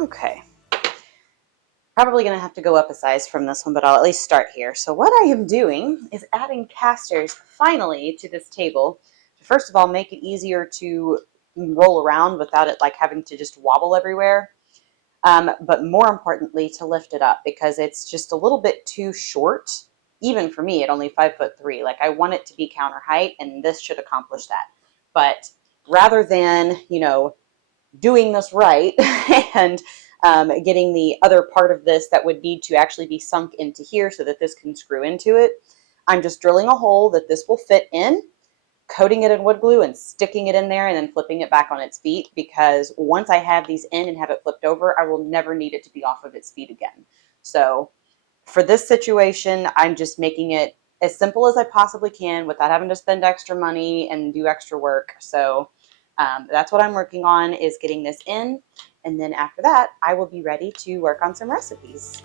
Okay. Probably going to have to go up a size from this one, but I'll at least start here. So what I am doing is adding casters finally to this table to first of all make it easier to roll around without it like having to just wobble everywhere. But more importantly, to lift it up because it's just a little bit too short, even for me at only 5'3". Like I want it to be counter height, and this should accomplish that. But rather than, doing this right and getting the other part of this that would need to actually be sunk into here so that this can screw into it, I'm just drilling a hole that this will fit in, coating it in wood glue and sticking it in there and then flipping it back on its feet, because once I have these in and have it flipped over, I will never need it to be off of its feet again. So for this situation, I'm just making it as simple as I possibly can without having to spend extra money and do extra work. So that's what I'm working on, is getting this in. And then after that, I will be ready to work on some recipes.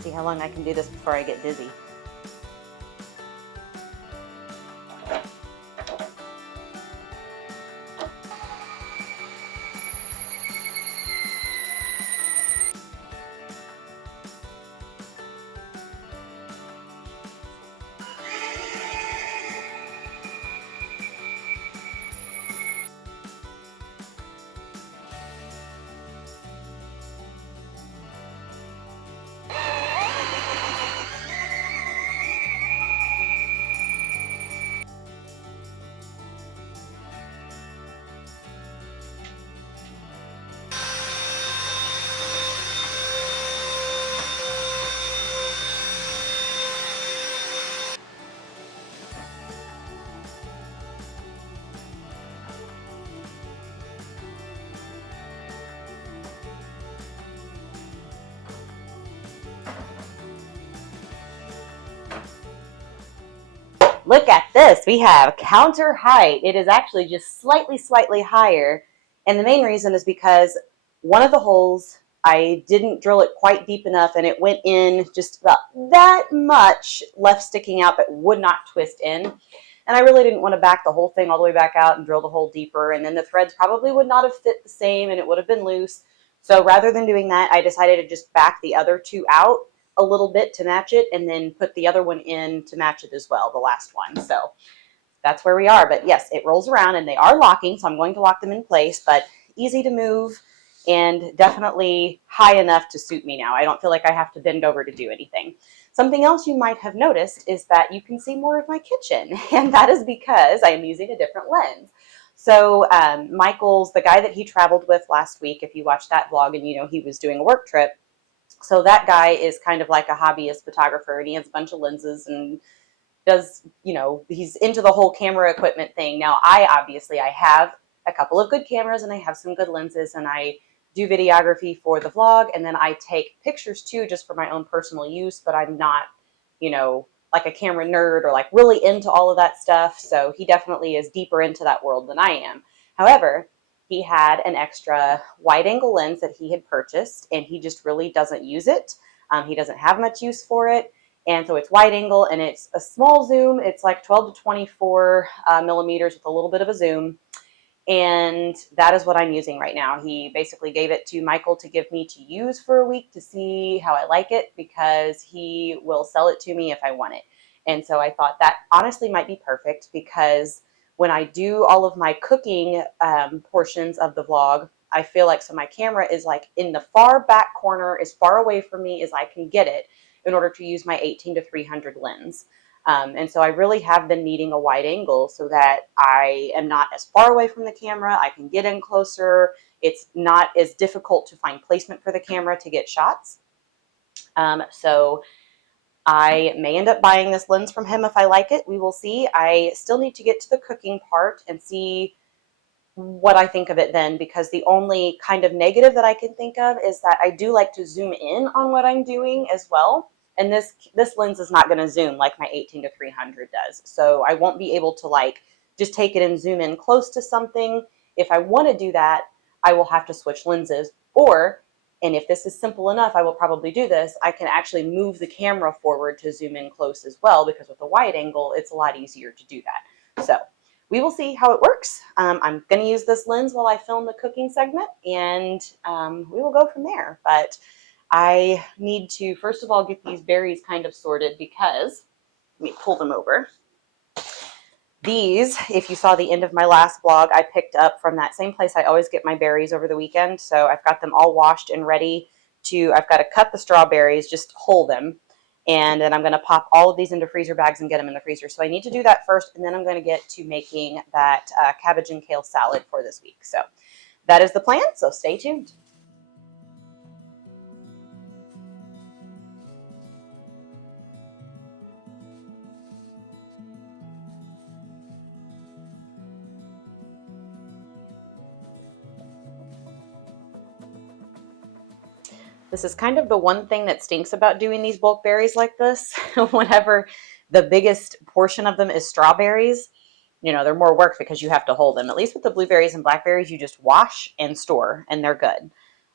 See how long I can do this before I get dizzy. Look at this. We have counter height. It is actually just slightly higher. And the main reason is because one of the holes, I didn't drill it quite deep enough, and it went in just about that much left sticking out that would not twist in. And I really didn't want to back the whole thing all the way back out and drill the hole deeper. And then the threads probably would not have fit the same and it would have been loose. So rather than doing that, I decided to just back the other two out a little bit to match it, and then put the other one in to match it as well, the last one. So that's where we are. But yes, it rolls around and they are locking, so I'm going to lock them in place, but easy to move and definitely high enough to suit me now. I don't feel like I have to bend over to do anything. Something else you might have noticed is that you can see more of my kitchen, and that is because I am using a different lens. So Michael's, the guy that he traveled with last week, if you watched that vlog, and he was doing a work trip, so that guy is kind of like a hobbyist photographer, and he has a bunch of lenses and does, he's into the whole camera equipment thing. Now, I have a couple of good cameras and I have some good lenses, and I do videography for the vlog, and then I take pictures too, just for my own personal use, but I'm not, like a camera nerd or like really into all of that stuff. So he definitely is deeper into that world than I am. However, he had an extra wide angle lens that he had purchased, and he just really doesn't use it. He doesn't have much use for it. And so it's wide angle and it's a small zoom. It's like 12 to 24 millimeters with a little bit of a zoom. And that is what I'm using right now. He basically gave it to Michael to give me to use for a week to see how I like it, because he will sell it to me if I want it. And so I thought that honestly might be perfect, because when I do all of my cooking portions of the vlog, I feel like, so my camera is like in the far back corner, as far away from me as I can get it, in order to use my 18 to 300 lens. And so I really have been needing a wide angle so that I am not as far away from the camera. I can get in closer. It's not as difficult to find placement for the camera to get shots. So I may end up buying this lens from him if I like it. We will see. I still need to get to the cooking part and see what I think of it then, because the only kind of negative that I can think of is that I do like to zoom in on what I'm doing as well. And this lens is not going to zoom like my 18 to 300 does. So I won't be able to like just take it and zoom in close to something. If I want to do that, I will have to switch lenses. Or, and if this is simple enough, I will probably do this, I can actually move the camera forward to zoom in close as well, because with a wide angle, it's a lot easier to do that. So we will see how it works. I'm going to use this lens while I film the cooking segment, and we will go from there. But I need to, first of all, get these berries kind of sorted, because, let me pull them over. These, if you saw the end of my last vlog, I picked up from that same place I always get my berries over the weekend. So I've got them all washed and ready to, I've got to cut the strawberries, just hull them. And then I'm going to pop all of these into freezer bags and get them in the freezer. So I need to do that first, and then I'm going to get to making that cabbage and kale salad for this week. So that is the plan, so stay tuned. This is kind of the one thing that stinks about doing these bulk berries like this. Whenever the biggest portion of them is strawberries, you know, they're more work because you have to hold them. At least with the blueberries and blackberries, you just wash and store, and they're good.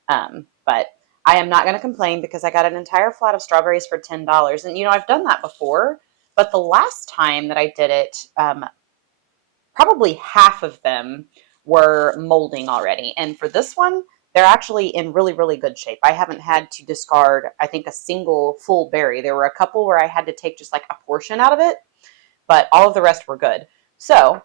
But I am not going to complain, because I got an entire flat of strawberries for $10. And, you know, I've done that before, but the last time that I did it, probably half of them were molding already. And for this one, they're actually in really, really good shape. I haven't had to discard, I think, a single full berry. There were a couple where I had to take just like a portion out of it, but all of the rest were good. So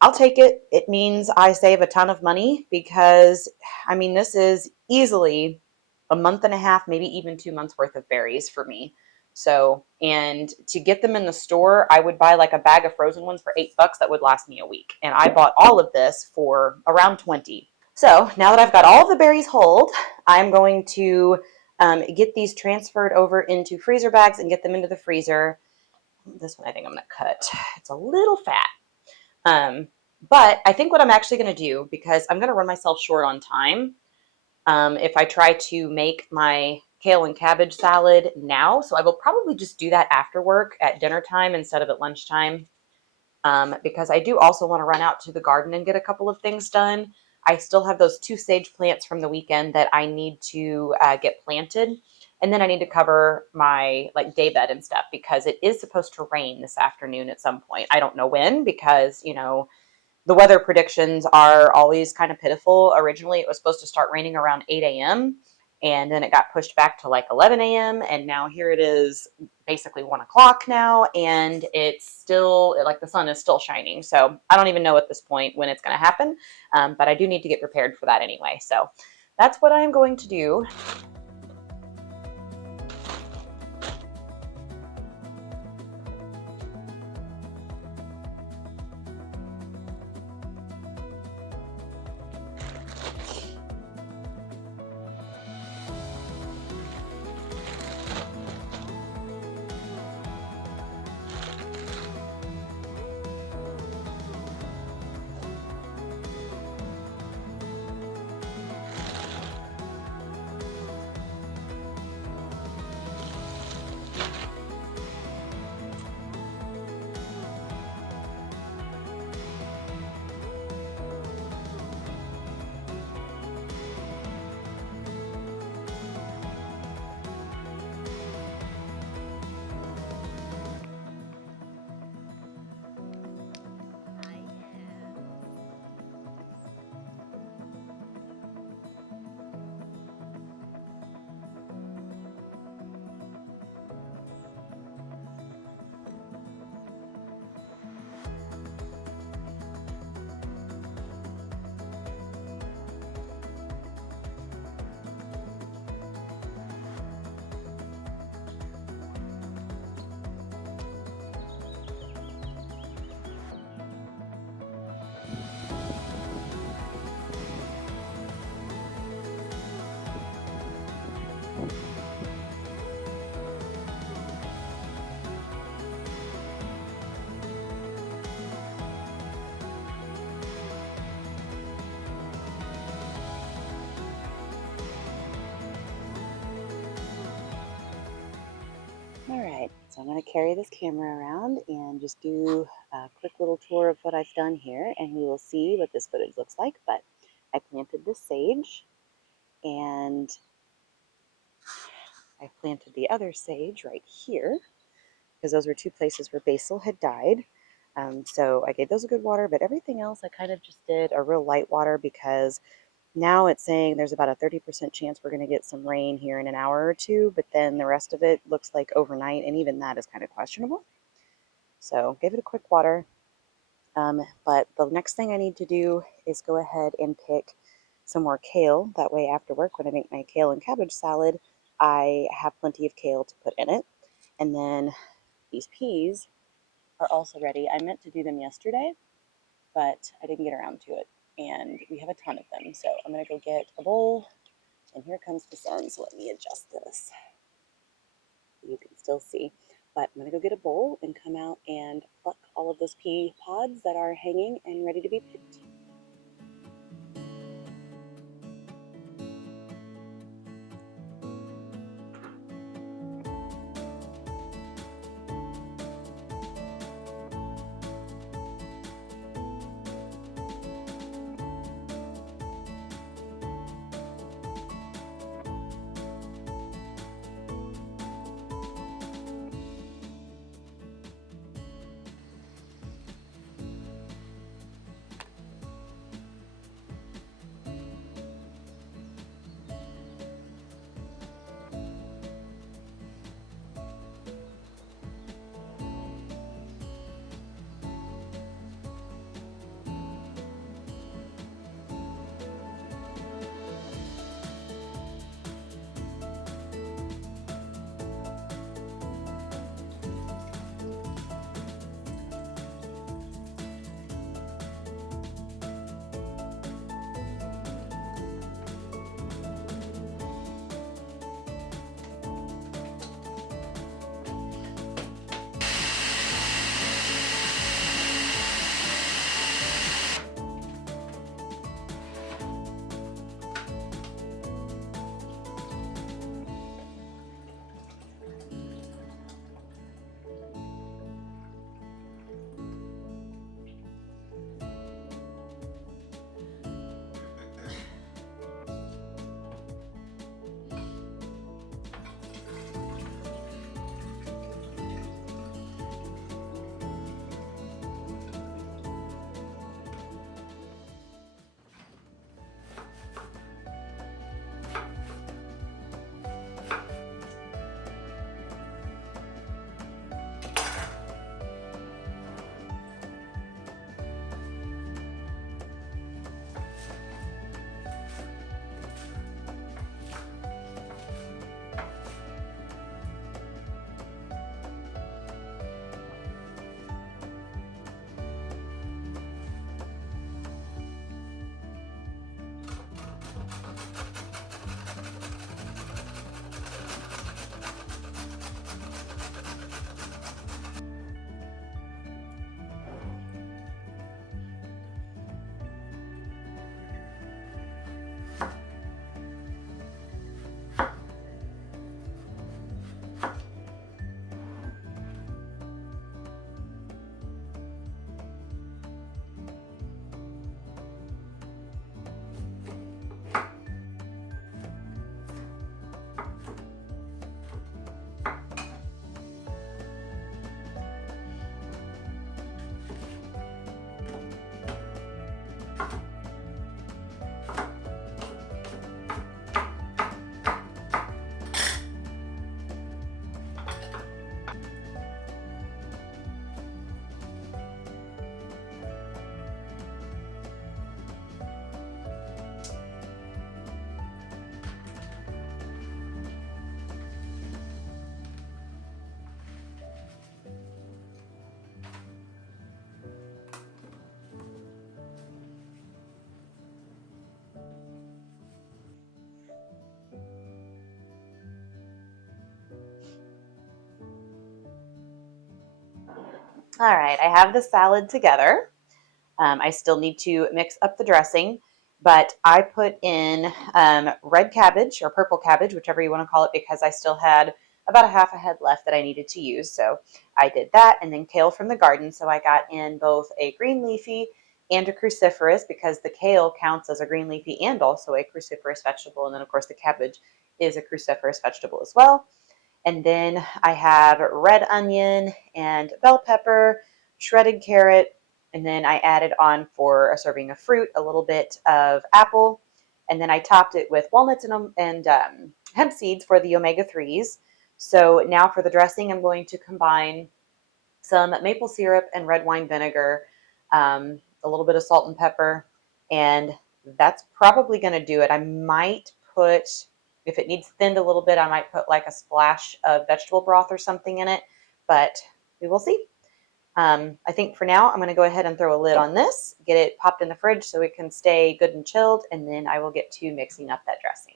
I'll take it. It means I save a ton of money, because, I mean, this is easily a month and a half, maybe even 2 months worth of berries for me. So, and to get them in the store, I would buy like a bag of frozen ones for $8 that would last me a week. And I bought all of this for around 20. So now that I've got all of the berries hulled, I'm going to get these transferred over into freezer bags and get them into the freezer. This one I think I'm going to cut. It's a little fat. But I think what I'm actually going to do, because I'm going to run myself short on time, if I try to make my kale and cabbage salad now. So I will probably just do that after work at dinner time instead of at lunchtime, because I do also want to run out to the garden and get a couple of things done. I still have those 2 sage plants from the weekend that I need to get planted. And then I need to cover my like day bed and stuff, because it is supposed to rain this afternoon at some point. I don't know when, because, you know, the weather predictions are always kind of pitiful. Originally, it was supposed to start raining around 8 a.m. and then it got pushed back to like 11 a.m. And now here it is, basically 1 o'clock now, and it's still like the sun is still shining. So I don't even know at this point when it's going to happen, but I do need to get prepared for that anyway. So that's what I'm going to do. All right, so I'm going to carry this camera around and just do a quick little tour of what I've done here, and we will see what this footage looks like. But I planted the sage, and I planted the other sage right here because those were two places where basil had died. So I gave those a good water, but everything else I kind of just did a real light water because now it's saying there's about a 30% chance we're going to get some rain here in an hour or two, but then the rest of it looks like overnight, and even that is kind of questionable. So gave it a quick water. But the next thing I need to do is go ahead and pick some more kale. That way, after work, when I make my kale and cabbage salad, I have plenty of kale to put in it. And then these peas are also ready. I meant to do them yesterday, but I didn't get around to it. And we have a ton of them. So I'm going to go get a bowl. And here comes the sun. So let me adjust this so you can still see. But I'm going to go get a bowl and come out and pluck all of those pea pods that are hanging and ready to be picked. All right, I have the salad together. I still need to mix up the dressing, but I put in red cabbage or purple cabbage, whichever you want to call it, because I still had about a half a head left that I needed to use. So I did that, and then kale from the garden. So I got in both a green leafy and a cruciferous, because the kale counts as a green leafy and also a cruciferous vegetable. And then, of course, the cabbage is a cruciferous vegetable as well. And then I have red onion and bell pepper, shredded carrot, and then I added on, for a serving of fruit, a little bit of apple. And then I topped it with walnuts and hemp seeds for the omega-3s. So now for the dressing, I'm going to combine some maple syrup and red wine vinegar, a little bit of salt and pepper, and that's probably going to do it. I might put, if it needs thinned a little bit, I might put like a splash of vegetable broth or something in it, but we will see. I think for now, I'm going to go ahead and throw a lid on this, get it popped in the fridge so it can stay good and chilled, and then I will get to mixing up that dressing.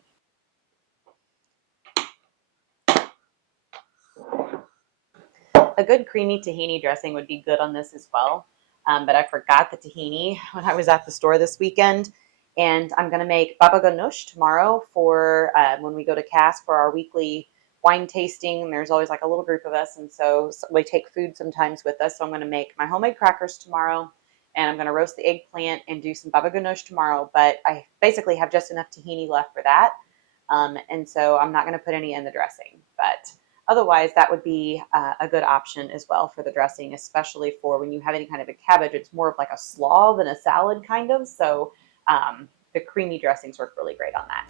A good creamy tahini dressing would be good on this as well, but I forgot the tahini when I was at the store this weekend, and I'm going to make Baba Ganoush tomorrow for when we go to Cass for our weekly wine tasting. There's always like a little group of us, and so we take food sometimes with us. So I'm going to make my homemade crackers tomorrow, and I'm going to roast the eggplant and do some Baba Ganoush tomorrow, but I basically have just enough tahini left for that, and so I'm not going to put any in the dressing, but otherwise, that would be a good option as well for the dressing, especially for when you have any kind of a cabbage. It's more of like a slaw than a salad kind of, so the creamy dressings work really great on that.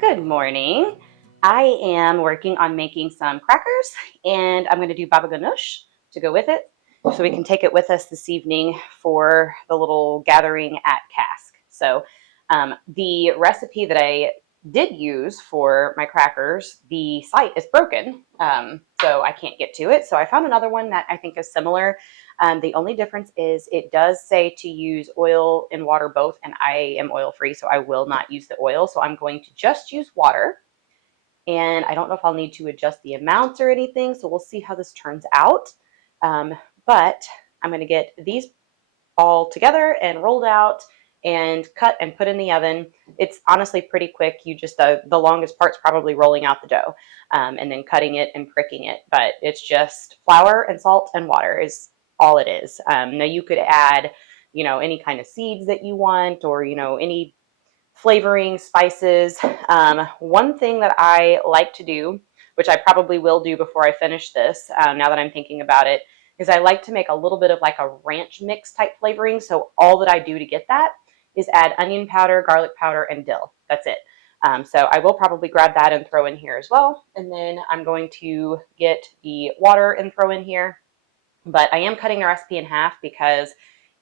Good morning. I am working on making some crackers, and I'm going to do Baba Ganoush to go with it, so we can take it with us this evening for the little gathering at Cask. So the recipe that I did use for my crackers, the site is broken, so I can't get to it. So I found another one that I think is similar. The only difference is it does say to use oil and water both, and I am oil free, so I will not use the oil. So I'm going to just use water, and I don't know if I'll need to adjust the amounts or anything, so we'll see how this turns out. But I'm going to get these all together and rolled out and cut and put in the oven. It's honestly pretty quick. You just, the longest part's probably rolling out the dough and then cutting it and pricking it. But it's just flour and salt and water is all it is. Now you could add, any kind of seeds that you want, or, any flavoring, spices. One thing that I like to do, which I probably will do before I finish this, now that I'm thinking about it, is I like to make a little bit of like a ranch mix type flavoring. So all that I do to get that is add onion powder, garlic powder, and dill. That's it. So I will probably grab that and throw in here as well. And then I'm going to get the water and throw in here. But I am cutting the recipe in half because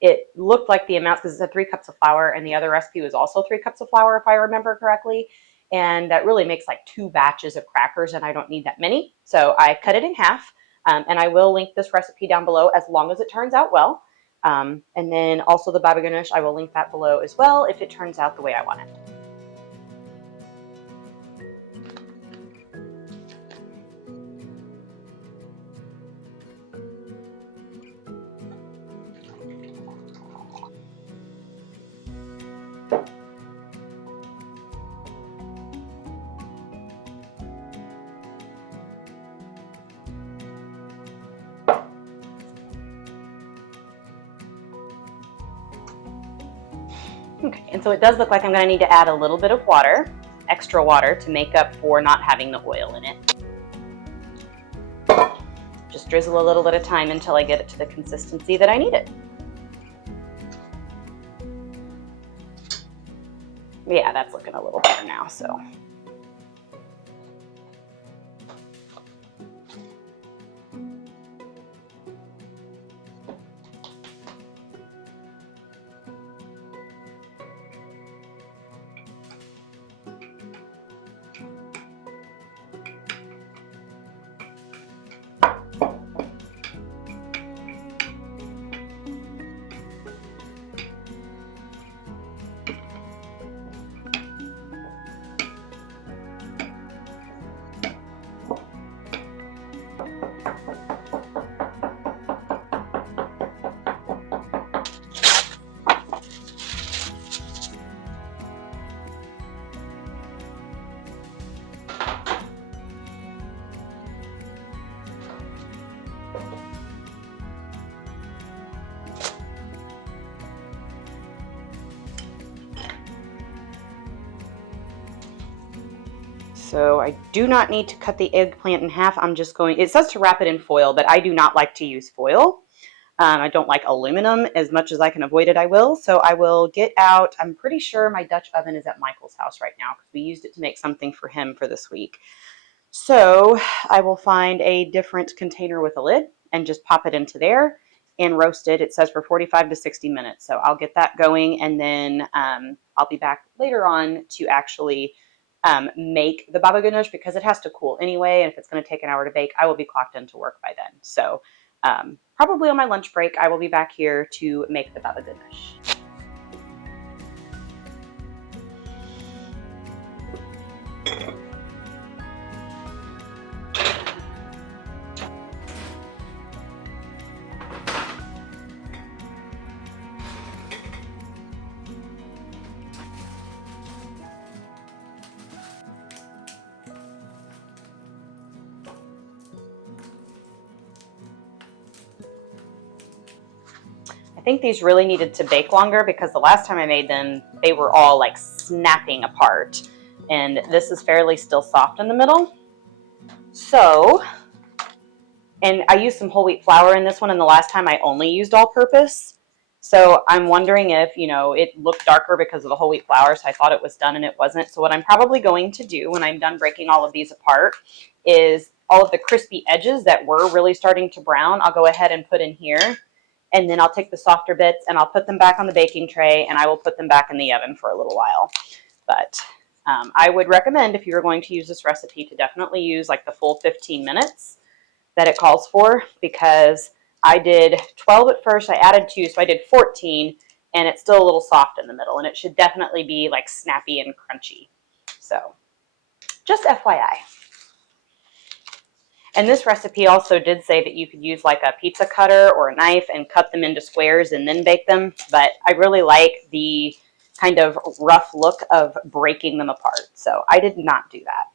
it looked like the amounts, because it said 3 cups of flour, and the other recipe was also 3 cups of flour, if I remember correctly. And that really makes like 2 batches of crackers, and I don't need that many. So I cut it in half. And I will link this recipe down below as long as it turns out well. And then also the Baba Ganoush, I will link that below as well if it turns out the way I want it. Okay, and so it does look like I'm going to need to add a little bit of water, extra water, to make up for not having the oil in it. Just drizzle a little at a time until I get it to the consistency that I need it. Yeah, that's looking a little better now, so. So I do not need to cut the eggplant in half. I'm just going, it says to wrap it in foil, but I do not like to use foil. I don't like aluminum. As much as I can avoid it, I will. So I will get out, I'm pretty sure my Dutch oven is at Michael's house right now because we used it to make something for him for this week. So I will find a different container with a lid and just pop it into there and roast it. It says for 45 to 60 minutes. So I'll get that going, and then I'll be back later on to actually make the Baba Ganoush because it has to cool anyway. And if it's going to take an hour to bake, I will be clocked into work by then. So probably on my lunch break, I will be back here to make the Baba Ganoush. I think these really needed to bake longer because the last time I made them, they were all like snapping apart. And this is fairly still soft in the middle. So, and I used some whole wheat flour in this one, and the last time I only used all purpose. So I'm wondering if, it looked darker because of the whole wheat flour, so I thought it was done and it wasn't. So what I'm probably going to do when I'm done breaking all of these apart is all of the crispy edges that were really starting to brown, I'll go ahead and put in here. And then I'll take the softer bits and I'll put them back on the baking tray, and I will put them back in the oven for a little while. But I would recommend, if you're going to use this recipe, to definitely use like the full 15 minutes that it calls for, because I did 12 at first, I added 2, so I did 14, and it's still a little soft in the middle, and it should definitely be like snappy and crunchy. So just FYI. And this recipe also did say that you could use like a pizza cutter or a knife and cut them into squares and then bake them. But I really like the kind of rough look of breaking them apart. So I did not do that.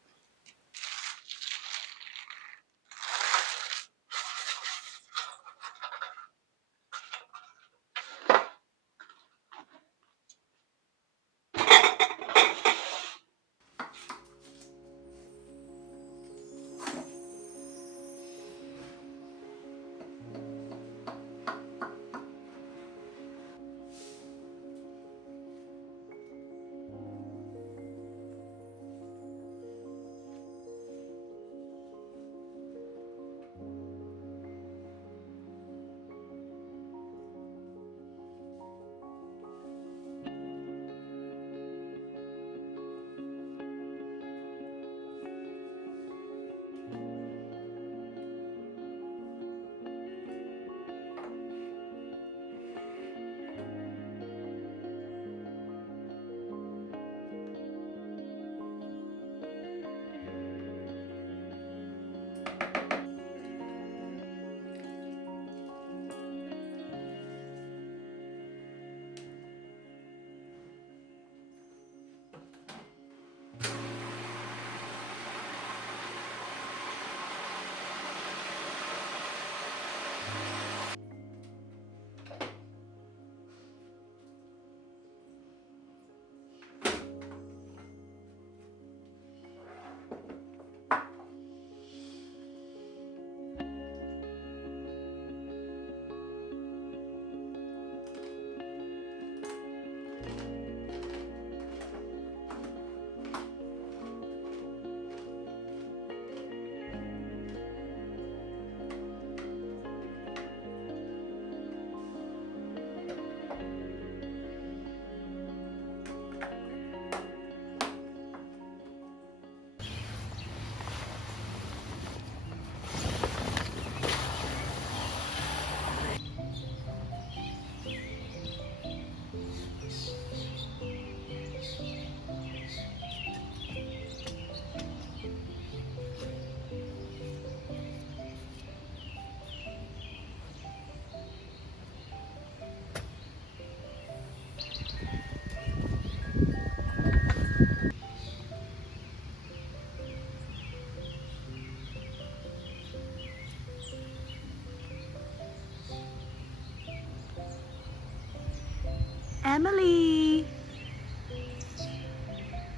Emily.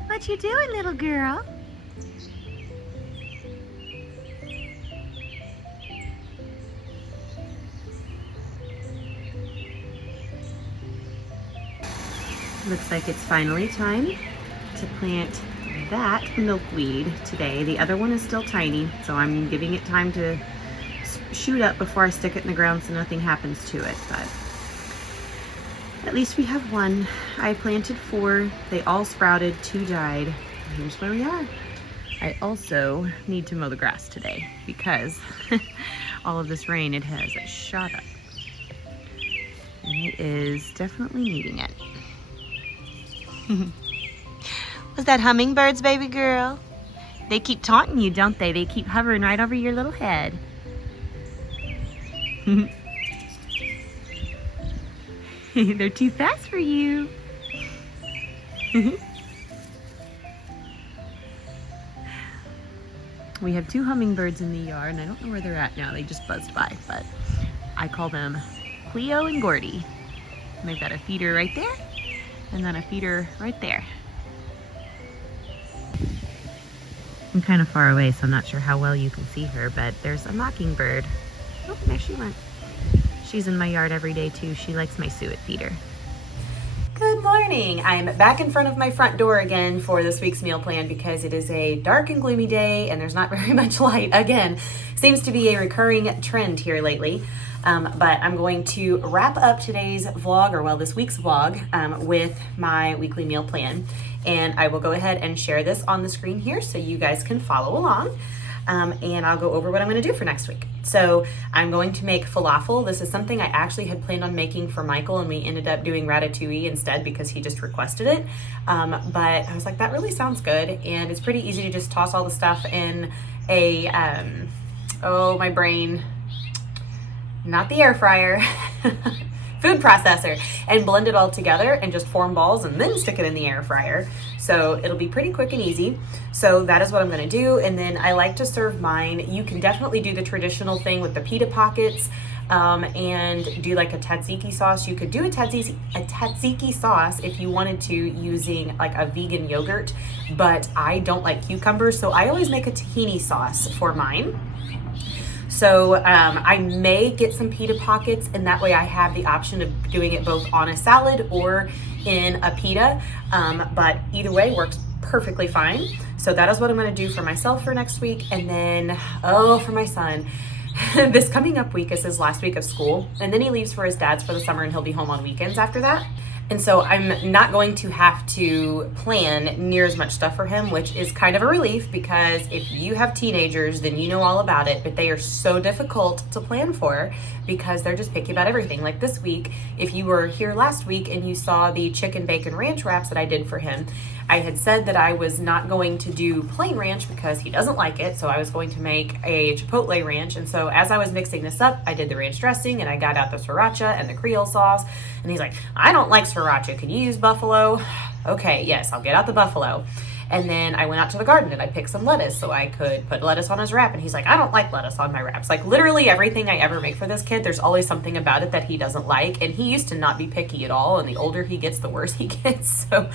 What you doing, little girl? Looks like it's finally time to plant that milkweed today. The other one is still tiny, so I'm giving it time to shoot up before I stick it in the ground so nothing happens to it, but at least we have one. I planted 4, they all sprouted, 2 died. Here's where we are. I also need to mow the grass today because all of this rain, it has shot up. And it is definitely needing it. Was that hummingbirds, baby girl? They keep taunting you, don't they? They keep hovering right over your little head. They're too fast for you. We have 2 hummingbirds in the yard, and I don't know where they're at now. They just buzzed by, but I call them Cleo and Gordy. And they've got a feeder right there, and then a feeder right there. I'm kind of far away, so I'm not sure how well you can see her, but there's a mockingbird. Oh, there she went. She's in my yard every day too. She likes my suet feeder. Good morning. I'm back in front of my front door again for this week's meal plan because it is a dark and gloomy day and there's not very much light. Again, seems to be a recurring trend here lately. But I'm going to wrap up today's vlog, or well, this week's vlog, with my weekly meal plan. And I will go ahead and share this on the screen here so you guys can follow along. And I'll go over what I'm going to do for next week. So I'm going to make falafel. This is something I actually had planned on making for Michael, and we ended up doing ratatouille instead because he just requested it. But I was like, that really sounds good. And it's pretty easy to just toss all the stuff in a, oh, my brain, not the air fryer, food processor, and blend it all together and just form balls and then stick it in the air fryer. So it'll be pretty quick and easy. So that is what I'm gonna do. And then I like to serve mine. You can definitely do the traditional thing with the pita pockets and do like a tzatziki sauce. You could do a tzatziki sauce if you wanted to, using like a vegan yogurt, but I don't like cucumbers. So I always make a tahini sauce for mine. So I may get some pita pockets, and that way I have the option of doing it both on a salad or in a pita, but either way works perfectly fine. So that is what I'm going to do for myself for next week. And then, oh, for my son, this coming up week is his last week of school, and then he leaves for his dad's for the summer, and he'll be home on weekends after that. And so I'm not going to have to plan near as much stuff for him, which is kind of a relief, because if you have teenagers, then you know all about it, but they are so difficult to plan for because they're just picky about everything. Like this week, if you were here last week and you saw the chicken bacon ranch wraps that I did for him, I had said that I was not going to do plain ranch because he doesn't like it, so I was going to make a chipotle ranch. And so as I was mixing this up, I did the ranch dressing and I got out the sriracha and the Creole sauce, and he's like, I don't like sriracha, can you use buffalo? Okay, yes, I'll get out the buffalo. And then I went out to the garden and I picked some lettuce so I could put lettuce on his wrap. And he's like, I don't like lettuce on my wraps. Like literally everything I ever make for this kid, there's always something about it that he doesn't like. And he used to not be picky at all. And the older he gets, the worse he gets. So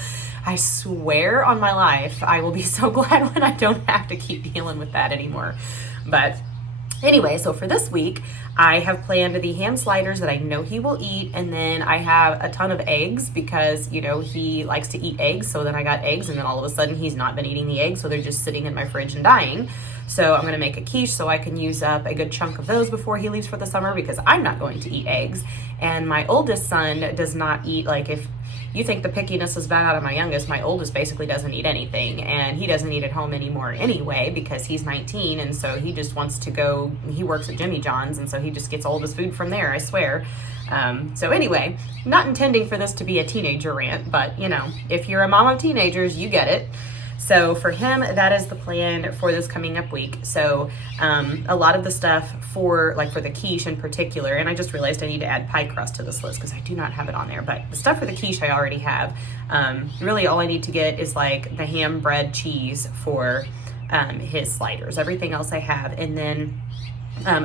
I swear on my life, I will be so glad when I don't have to keep dealing with that anymore. But anyway, so for this week, I have planned the ham sliders that I know he will eat, and then I have a ton of eggs because, you know, he likes to eat eggs, so then I got eggs, and then all of a sudden he's not been eating the eggs, so they're just sitting in my fridge and dying. So I'm going to make a quiche so I can use up a good chunk of those before he leaves for the summer, because I'm not going to eat eggs. And my oldest son does not eat, like, if you think the pickiness is bad out of my youngest, my oldest basically doesn't eat anything, and he doesn't eat at home anymore anyway because he's 19, and so he just wants to go, he works at Jimmy John's, and so he just gets all of his food from there, I swear. So anyway, not intending for this to be a teenager rant, but you know, if you're a mom of teenagers, you get it. So for him, that is the plan for this coming up week. So a lot of the stuff for the quiche in particular, and I just realized I need to add pie crust to this list because I do not have it on there, but the stuff for the quiche I already have. Really all I need to get is like the ham, bread, cheese for his sliders. Everything else I have. And then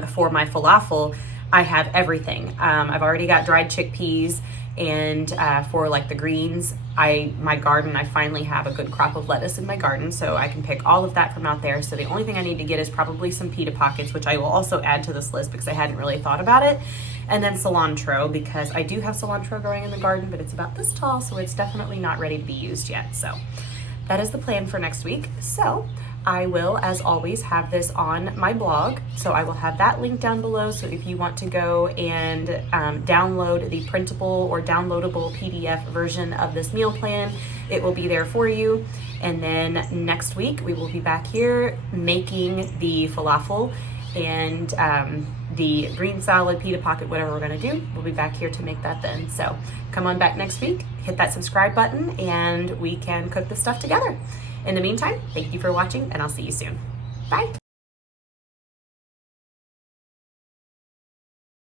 for my falafel, I have everything. I've already got dried chickpeas, and for like the greens, my garden, I finally have a good crop of lettuce in my garden, so I can pick all of that from out there. So the only thing I need to get is probably some pita pockets, which I will also add to this list because I hadn't really thought about it. And then cilantro, because I do have cilantro growing in the garden, but it's about this tall, so it's definitely not ready to be used yet. So that is the plan for next week. So I will, as always, have this on my blog. So I will have that link down below. So if you want to go and download the printable or downloadable PDF version of this meal plan, it will be there for you. And then next week, we will be back here making the falafel and the green salad, pita pocket, whatever we're going to do. We'll be back here to make that then. So come on back next week, hit that subscribe button, and we can cook this stuff together. In the meantime, thank you for watching, and I'll see you soon. Bye.